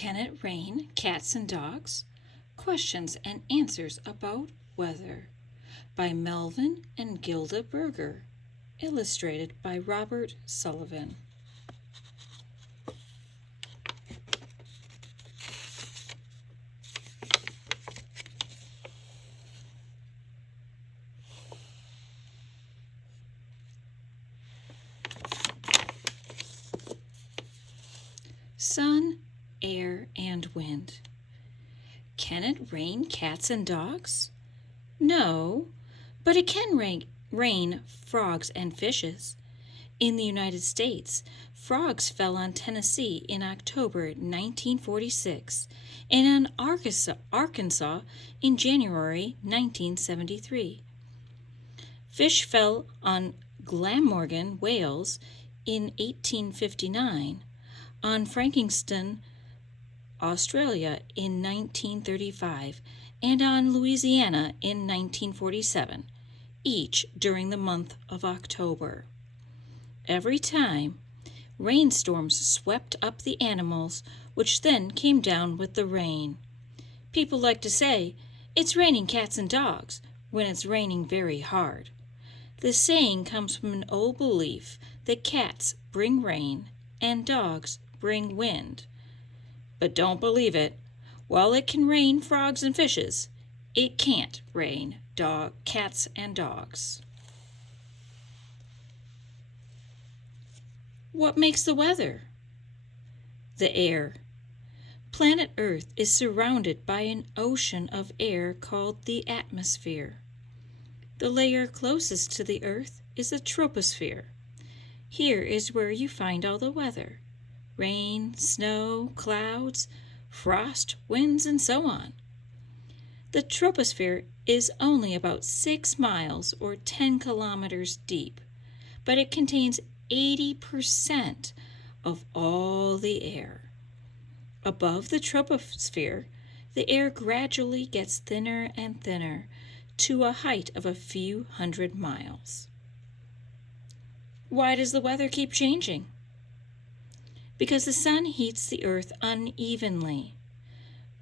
Can it rain cats and dogs? Questions and answers about weather by Melvin and Gilda Berger. Illustrated by Robert Sullivan. Sun, air, and wind. Can it rain cats and dogs? No, but it can rain frogs and fishes. In the United States, frogs fell on Tennessee in October 1946 and on Arkansas in January 1973. Fish fell on Glamorgan, Wales in 1859, on Frankston, Australia in 1935, and on Louisiana in 1947, each during the month of October. Every time, rainstorms swept up the animals, which then came down with the rain. People like to say, "It's raining cats and dogs," when it's raining very hard. The saying comes from an old belief that cats bring rain and dogs bring wind. But don't believe it. While it can rain frogs and fishes, it can't rain cats and dogs. What makes the weather? The air. Planet Earth is surrounded by an ocean of air called the atmosphere. The layer closest to the Earth is the troposphere. Here is where you find all the weather: rain, snow, clouds, frost, winds, and so on. The troposphere is only about 6 miles or 10 kilometers deep, but it contains 80% of all the air. Above the troposphere, the air gradually gets thinner and thinner to a height of a few hundred miles. Why does the weather keep changing? Because the sun heats the earth unevenly.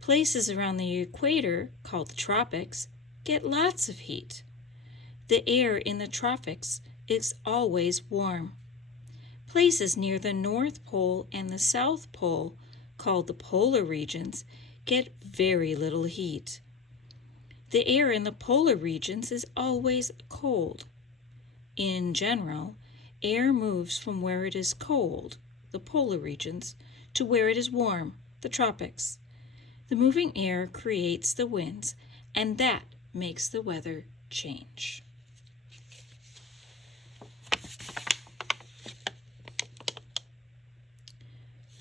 Places around the equator, called the tropics, get lots of heat. The air in the tropics is always warm. Places near the North Pole and the South Pole, called the polar regions, get very little heat. The air in the polar regions is always cold. In general, air moves from where it is cold, the polar regions, to where it is warm, the tropics. The moving air creates the winds, and that makes the weather change.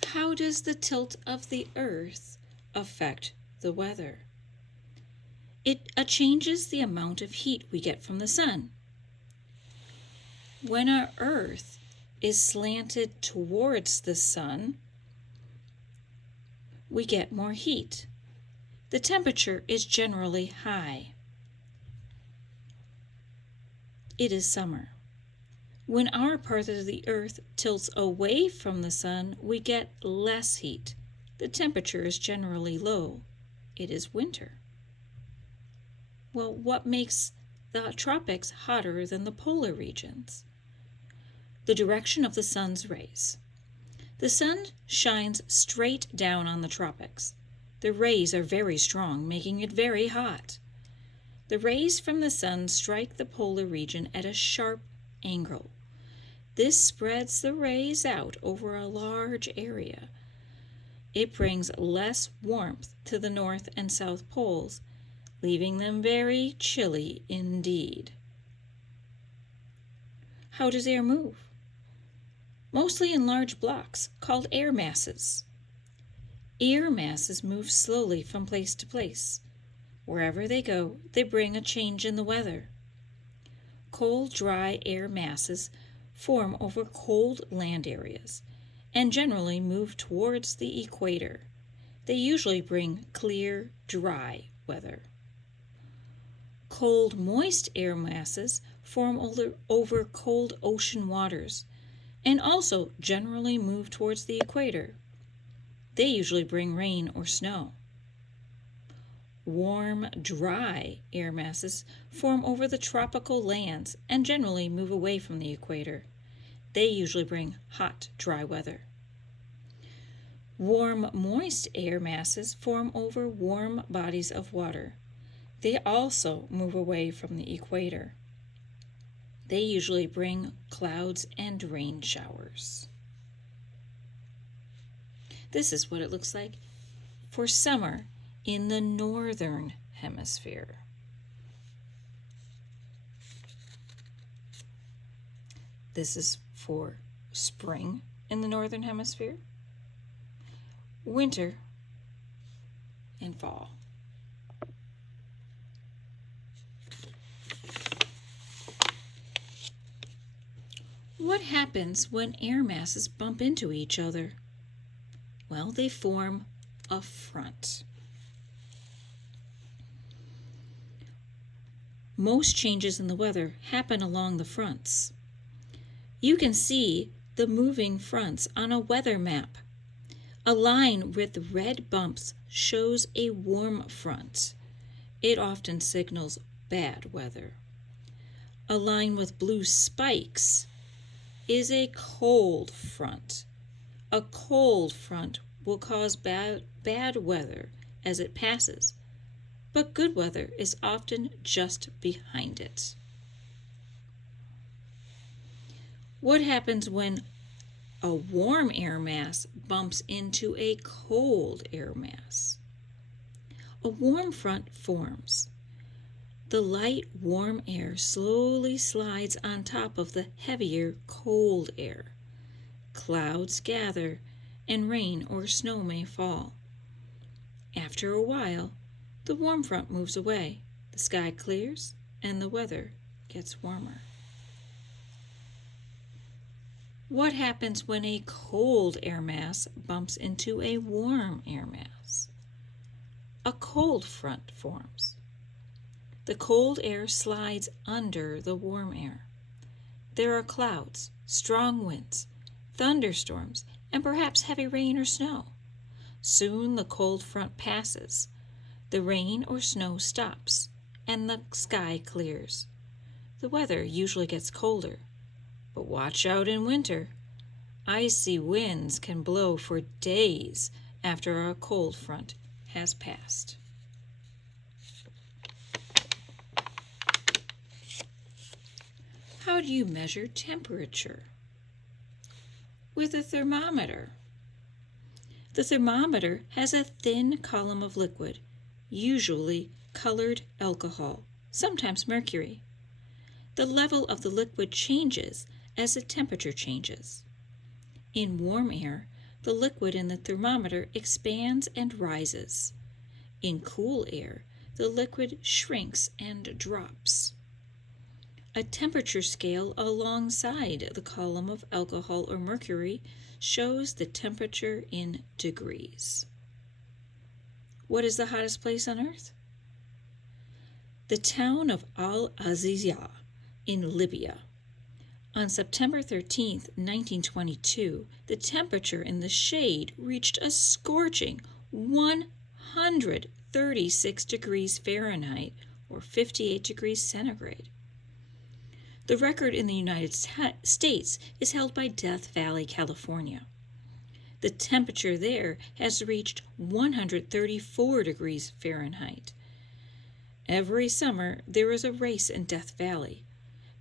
How does the tilt of the earth affect the weather? It changes the amount of heat we get from the sun. When our earth is slanted towards the sun, we get more heat. The temperature is generally high. It is summer. When our part of the earth tilts away from the sun, we get less heat. The temperature is generally low. It is winter. Well, what makes the tropics hotter than the polar regions? The direction of the sun's rays. The sun shines straight down on the tropics. The rays are very strong, making it very hot. The rays from the sun strike the polar region at a sharp angle. This spreads the rays out over a large area. It brings less warmth to the North and South poles, leaving them very chilly indeed. How does air move? Mostly in large blocks called air masses. Air masses move slowly from place to place. Wherever they go, they bring a change in the weather. Cold, dry air masses form over cold land areas and generally move towards the equator. They usually bring clear, dry weather. Cold, moist air masses form over cold ocean waters and also generally move towards the equator. They usually bring rain or snow. Warm, dry air masses form over the tropical lands and generally move away from the equator. They usually bring hot, dry weather. Warm, moist air masses form over warm bodies of water. They also move away from the equator. They usually bring clouds and rain showers. This is what it looks like for summer in the northern hemisphere. This is for spring in the northern hemisphere, winter, and fall. What happens when air masses bump into each other? Well, they form a front. Most changes in the weather happen along the fronts. You can see the moving fronts on a weather map. A line with red bumps shows a warm front. It often signals bad weather. A line with blue spikes is a cold front. A cold front will cause bad weather as it passes, but good weather is often just behind it. What happens when a warm air mass bumps into a cold air mass? A warm front forms. The light, warm air slowly slides on top of the heavier, cold air. Clouds gather, and rain or snow may fall. After a while, the warm front moves away, the sky clears, and the weather gets warmer. What happens when a cold air mass bumps into a warm air mass? A cold front forms. The cold air slides under the warm air. There are clouds, strong winds, thunderstorms, and perhaps heavy rain or snow. Soon the cold front passes. The rain or snow stops, and the sky clears. The weather usually gets colder, but watch out in winter. Icy winds can blow for days after a cold front has passed. How do you measure temperature? With a thermometer. The thermometer has a thin column of liquid, usually colored alcohol, sometimes mercury. The level of the liquid changes as the temperature changes. In warm air, the liquid in the thermometer expands and rises. In cool air, the liquid shrinks and drops. A temperature scale alongside the column of alcohol or mercury shows the temperature in degrees. What is the hottest place on Earth? The town of Al-Azizia in Libya. On September 13, 1922, the temperature in the shade reached a scorching 136 degrees Fahrenheit or 58 degrees centigrade. The record in the United States is held by Death Valley, California. The temperature there has reached 134 degrees Fahrenheit. Every summer there is a race in Death Valley,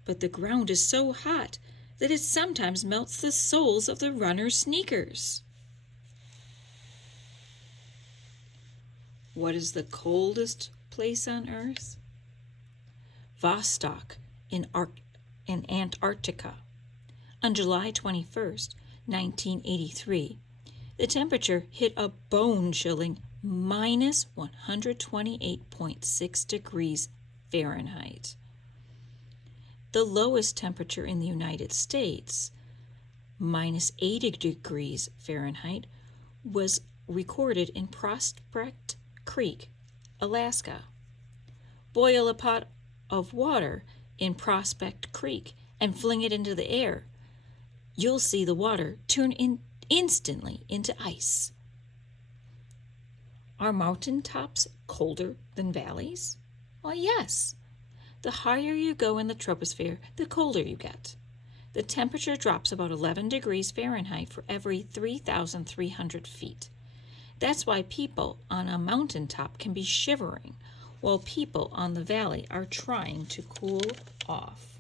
but the ground is so hot that it sometimes melts the soles of the runners' sneakers. What is the coldest place on Earth? Vostok in Antarctica. On July 21, 1983, the temperature hit a bone-chilling minus 128.6 degrees Fahrenheit. The lowest temperature in the United States, minus 80 degrees Fahrenheit, was recorded in Prospect Creek, Alaska. Boil a pot of water in Prospect Creek and fling it into the air. You'll see the water turn instantly into ice. Are mountain tops colder than valleys? Well, yes. The higher you go in the troposphere, the colder you get. The temperature drops about 11 degrees Fahrenheit for every 3,300 feet. That's why people on a mountaintop can be shivering, while people on the valley are trying to cool off.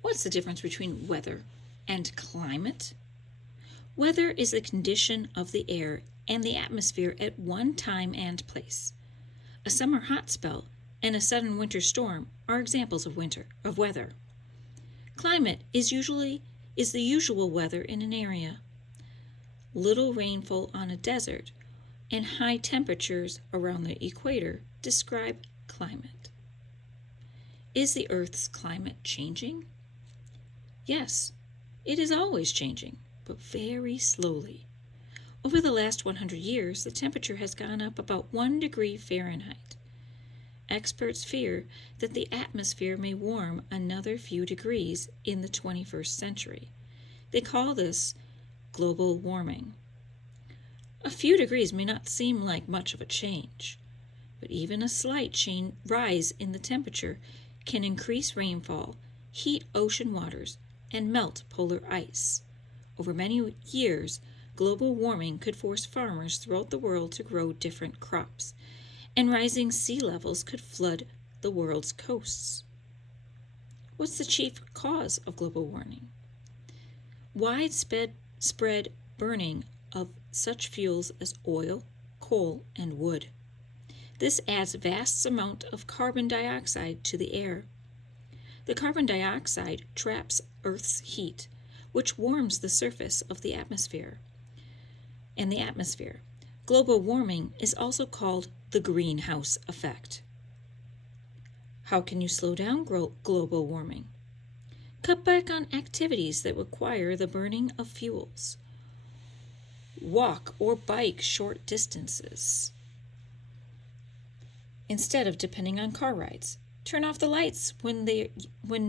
What's the difference between weather and climate? Weather is the condition of the air and the atmosphere at one time and place. A summer hot spell and a sudden winter storm are examples of weather. Climate is the usual weather in an area. Little rainfall on a desert and high temperatures around the equator describe climate. Is the Earth's climate changing? Yes, it is always changing, but very slowly. Over the last 100 years, the temperature has gone up about 1 degree Fahrenheit. Experts fear that the atmosphere may warm another few degrees in the 21st century. They call this global warming. A few degrees may not seem like much of a change, but even a slight rise in the temperature can increase rainfall, heat ocean waters, and melt polar ice. Over many years, global warming could force farmers throughout the world to grow different crops, and rising sea levels could flood the world's coasts. What's the chief cause of global warming? Widespread burning of such fuels as oil, coal, and wood. This adds vast amount of carbon dioxide to the air. The carbon dioxide traps Earth's heat, which warms the surface of the atmosphere. Global warming is also called the greenhouse effect. How can you slow down global warming? Cut back on activities that require the burning of fuels. Walk or bike short distances instead of depending on car rides. Turn off the lights when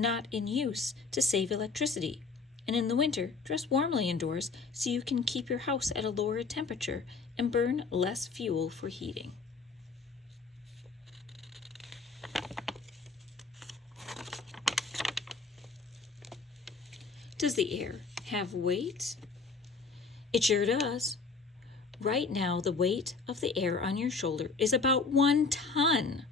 not in use to save electricity. And in the winter, dress warmly indoors so you can keep your house at a lower temperature and burn less fuel for heating. Does the air have weight? It sure does. Right now, the weight of the air on your shoulder is about 1 ton.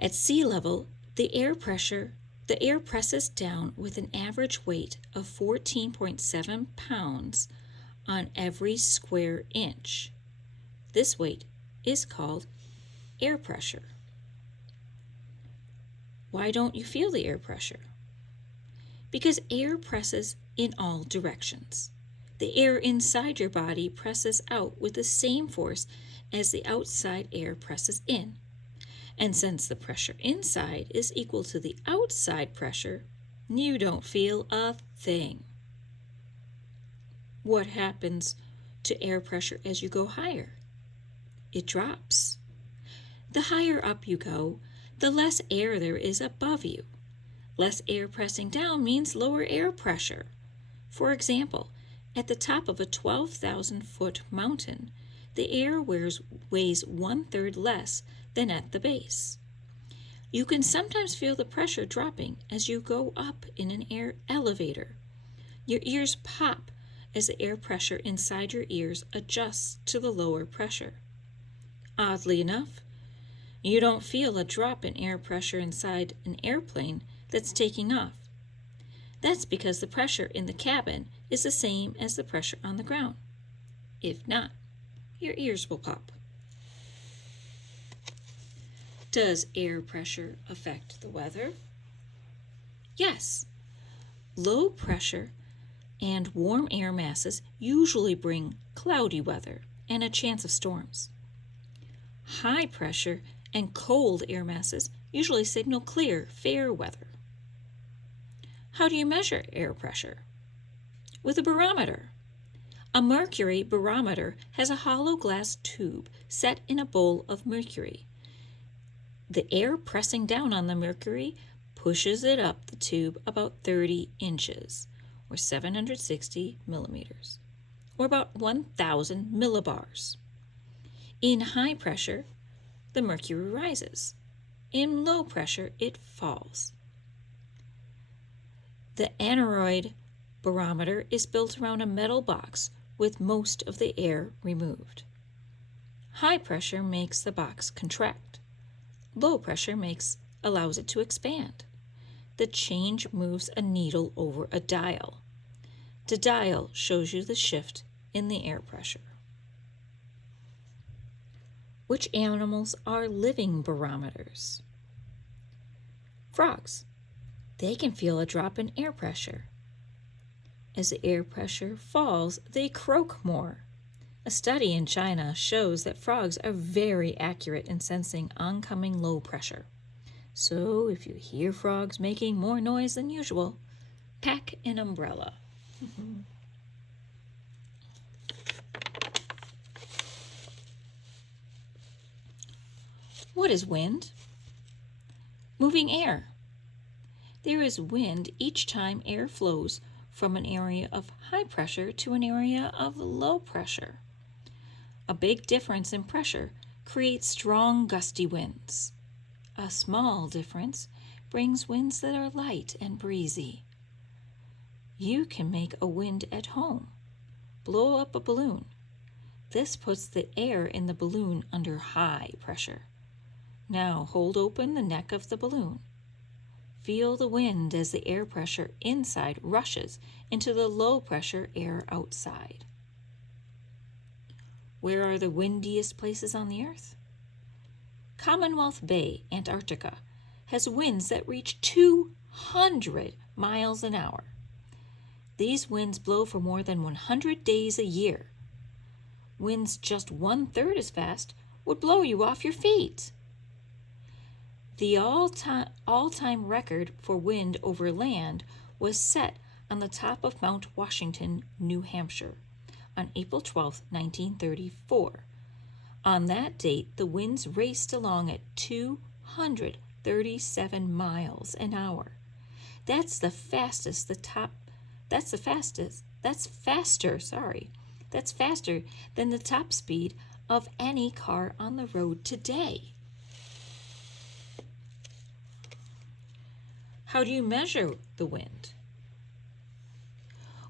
At sea level, the air presses down with an average weight of 14.7 pounds on every square inch. This weight is called air pressure. Why don't you feel the air pressure? Because air presses in all directions. The air inside your body presses out with the same force as the outside air presses in. And since the pressure inside is equal to the outside pressure, you don't feel a thing. What happens to air pressure as you go higher? It drops. The higher up you go, the less air there is above you. Less air pressing down means lower air pressure. For example, at the top of a 12,000-foot mountain, the air weighs 1/3 less than at the base. You can sometimes feel the pressure dropping as you go up in an air elevator. Your ears pop as the air pressure inside your ears adjusts to the lower pressure. Oddly enough, you don't feel a drop in air pressure inside an airplane that's taking off. That's because the pressure in the cabin is the same as the pressure on the ground. If not, your ears will pop. Does air pressure affect the weather? Yes. Low pressure and warm air masses usually bring cloudy weather and a chance of storms. High pressure and cold air masses usually signal clear, fair weather. How do you measure air pressure? With a barometer. A mercury barometer has a hollow glass tube set in a bowl of mercury. The air pressing down on the mercury pushes it up the tube about 30 inches. or 760 millimeters, or about 1,000 millibars. In high pressure, the mercury rises. In low pressure, it falls. The aneroid barometer is built around a metal box with most of the air removed. High pressure makes the box contract. Low pressure allows it to expand. The change moves a needle over a dial. The dial shows you the shift in the air pressure. Which animals are living barometers? Frogs. They can feel a drop in air pressure. As the air pressure falls, they croak more. A study in China shows that frogs are very accurate in sensing oncoming low pressure. So if you hear frogs making more noise than usual, pack an umbrella. What is wind? Moving air. There is wind each time air flows from an area of high pressure to an area of low pressure. A big difference in pressure creates strong gusty winds. A small difference brings winds that are light and breezy. You can make a wind at home. Blow up a balloon. This puts the air in the balloon under high pressure. Now hold open the neck of the balloon. Feel the wind as the air pressure inside rushes into the low pressure air outside. Where are the windiest places on the earth? Commonwealth Bay, Antarctica, has winds that reach 200 miles an hour. These winds blow for more than 100 days a year. Winds just 1/3 as fast would blow you off your feet. The all-time record for wind over land was set on the top of Mount Washington, New Hampshire, on April 12, 1934. On that date, the winds raced along at 237 miles an hour. That's faster than the top speed of any car on the road today. How do you measure the wind?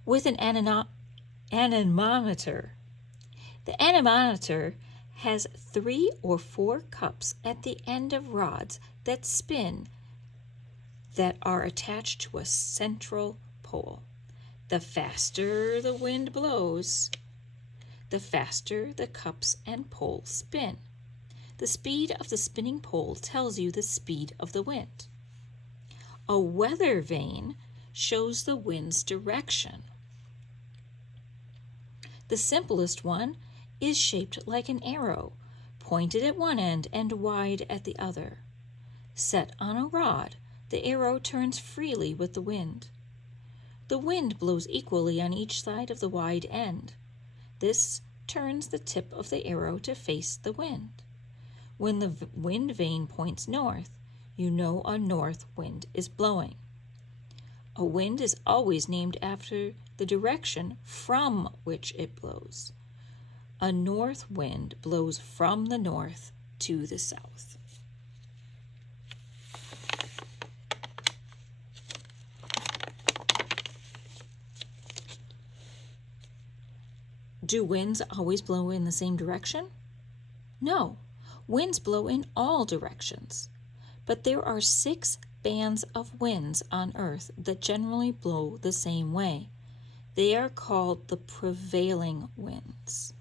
With an anemometer. The anemometer has 3 or 4 cups at the end of rods that spin that are attached to a central pole. The faster the wind blows, the faster the cups and pole spin. The speed of the spinning pole tells you the speed of the wind. A weather vane shows the wind's direction. The simplest one is shaped like an arrow, pointed at one end and wide at the other. Set on a rod, the arrow turns freely with the wind. The wind blows equally on each side of the wide end. This turns the tip of the arrow to face the wind. When the wind vane points north, you know a north wind is blowing. A wind is always named after the direction from which it blows. A north wind blows from the north to the south. Do winds always blow in the same direction? No, winds blow in all directions. But there are 6 bands of winds on Earth that generally blow the same way. They are called the prevailing winds.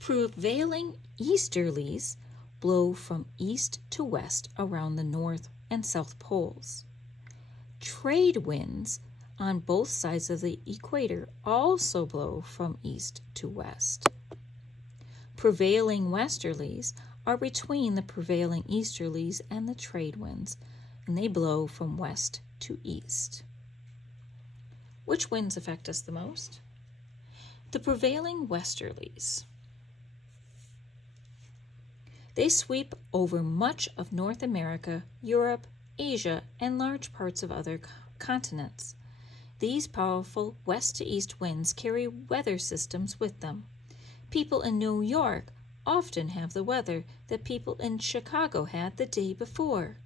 Prevailing easterlies blow from east to west around the north and south poles. Trade winds on both sides of the equator also blow from east to west. Prevailing westerlies are between the prevailing easterlies and the trade winds, and they blow from west to east. Which winds affect us the most? The prevailing westerlies. They sweep over much of North America, Europe, Asia, and large parts of other continents. These powerful west to east winds carry weather systems with them. People in New York often have the weather that people in Chicago had the day before.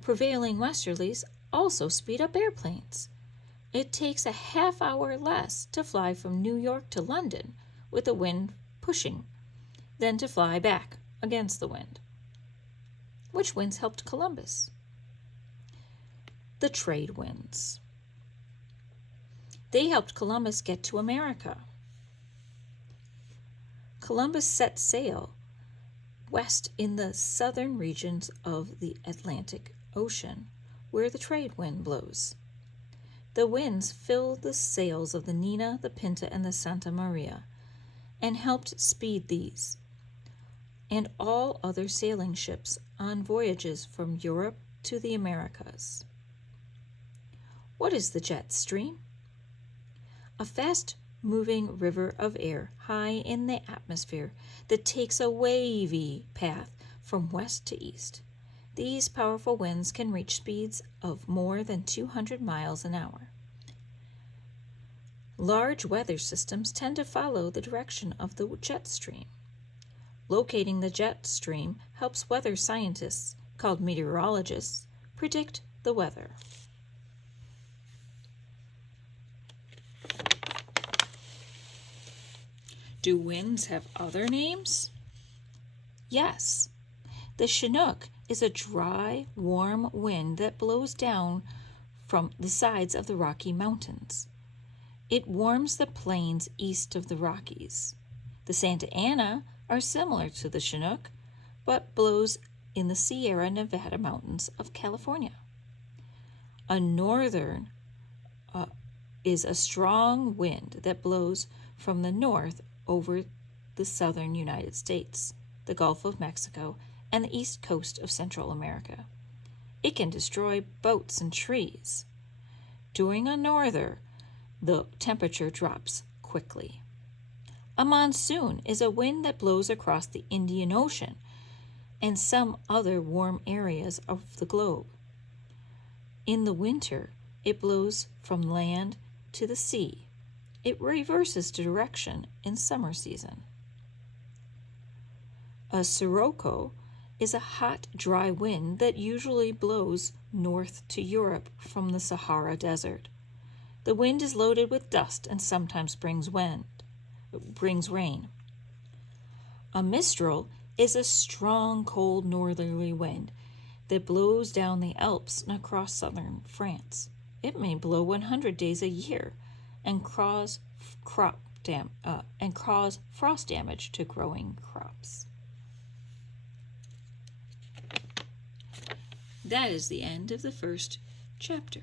Prevailing westerlies also speed up airplanes. It takes a half hour less to fly from New York to London with the wind pushing than to fly back against the wind. Which winds helped Columbus? The trade winds. They helped Columbus get to America. Columbus set sail west in the southern regions of the Atlantic Ocean, where the trade wind blows. The winds filled the sails of the Nina, the Pinta, and the Santa Maria, and helped speed these and all other sailing ships on voyages from Europe to the Americas. What is the jet stream? A fast-moving river of air high in the atmosphere that takes a wavy path from west to east. These powerful winds can reach speeds of more than 200 miles an hour. Large weather systems tend to follow the direction of the jet stream. Locating the jet stream helps weather scientists, called meteorologists, predict the weather. Do winds have other names? Yes. The Chinook is a dry, warm wind that blows down from the sides of the Rocky Mountains. It warms the plains east of the Rockies. The Santa Ana are similar to the Chinook, but blows in the Sierra Nevada mountains of California. A northern is a strong wind that blows from the north over the southern United States, the Gulf of Mexico, and the east coast of Central America. It can destroy boats and trees. During a norther, the temperature drops quickly. A monsoon is a wind that blows across the Indian Ocean and some other warm areas of the globe. In the winter, it blows from land to the sea. It reverses direction in summer season. A sirocco is a hot, dry wind that usually blows north to Europe from the Sahara Desert. The wind is loaded with dust and sometimes brings rain. A mistral is a strong, cold northerly wind that blows down the Alps and across southern France. It may blow 100 days a year and cause frost damage to growing crops. That is the end of the first chapter.